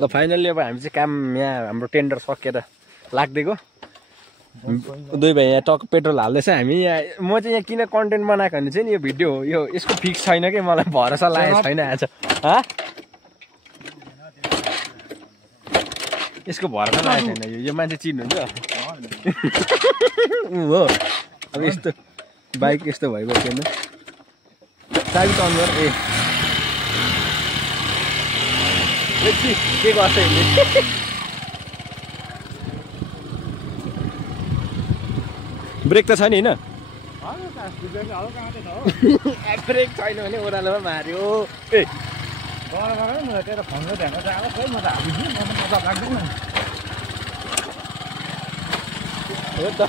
ल फाइनल्ली अब हामी चाहिँ काम यहाँ हाम्रो टेन्डर सकेर लाग्दिएको 2 भाइ यहाँ टक पेट्रोल हाल्दैछ हामी यहाँ म चाहिँ यहाँ किन कन्टेन्ट बनाएको भने चाहिँ नि यो भिडियो हो यो यसको फिक्स छैन कि मलाई भरोसा लागेको छैन आज यसको भरोसा लागेको छैन यो मान्छे चिन्नुहुन्छ हो अब यस्तो बाइक यस्तो भइबस्यो होइन चाबी त अन गर के गर्छ यसले ब्रेक त छ नि होइन ब्रेक छैन भने ओह्रालोमा मार्यो ए हो त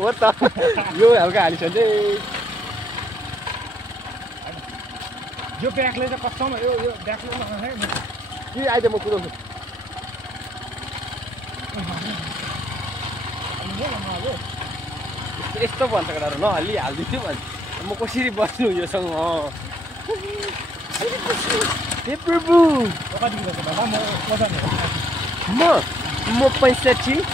हो त यो हल्का हालिस भने चाहिँ यो ब्यागले चाहिँ कस्तोमा यो ब्यागले कि आइज म कुदाउँछु यस्तो भन्छ केटाहरू नहल्ली हालिदिन्छु भन्छ म कसरी बस्नु योसँग हे प्रभु म 65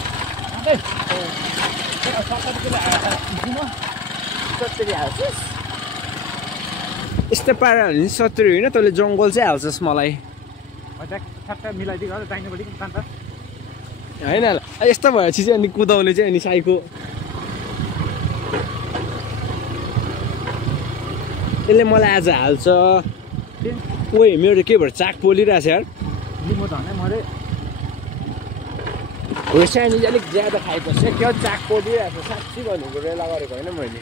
यस्तो पारा भने 70 होइन तैँले जङ्गल चाहिँ हाल्छस् मलाई होइन यस्तो भएपछि चाहिँ अनि कुदाउने चाहिँ अनि साइको यसले मलाई आज हाल्छ ओइ मेरो के भएर चाक पोलिरहेछ यार होस् अनि अलिक ज्यादा खाइपछि क्या चाक पोलिरहेछ साँच्ची भनेको रेला गरेको होइन मैले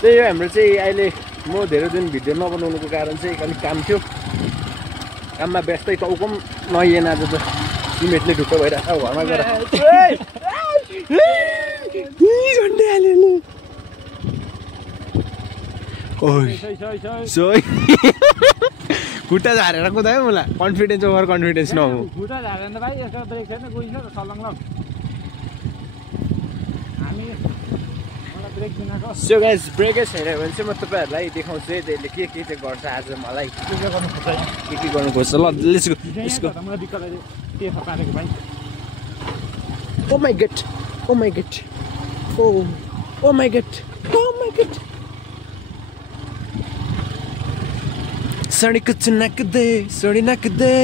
त्यही हो हाम्रो चाहिँ अहिले म धेरै दिन भिडियो नबनाउनुको कारण चाहिँ अलिक काम थियो काममा व्यस्तै टाउको पनि नहिएन आज त सिमेन्टले ढुक्क भइरहेको घरमा गएर झन्डै हाल्यो खुट्टा झारेर कुदायो मलाई कन्फिडेन्स ओभर कन्फिडेन्स नहो खुट्टा झारेर भाइ यसको ब्रेक छैन गइन्छ त सलङ सो गाइस ब्रेकै छैन भने चाहिँ म तपाईँहरूलाई देखाउँछु है त्यसले के चाहिँ गर्छ आज मलाई के गर्नु खोज्छ ल let's go oh my god oh my god oh my god oh my god सडक चुनाक दे सडी नाक दे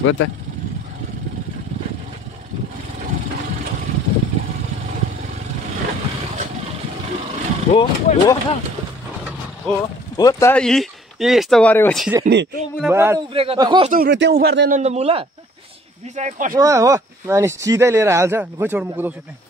हो त हो त यस्तो गरेपछि चाहिँ नि कस्तो उब्रियो त्यहाँ उफार्दैन नि त मुला हो अनि सिधै लिएर हाल्छ खोइ छोड म कुदाउँछु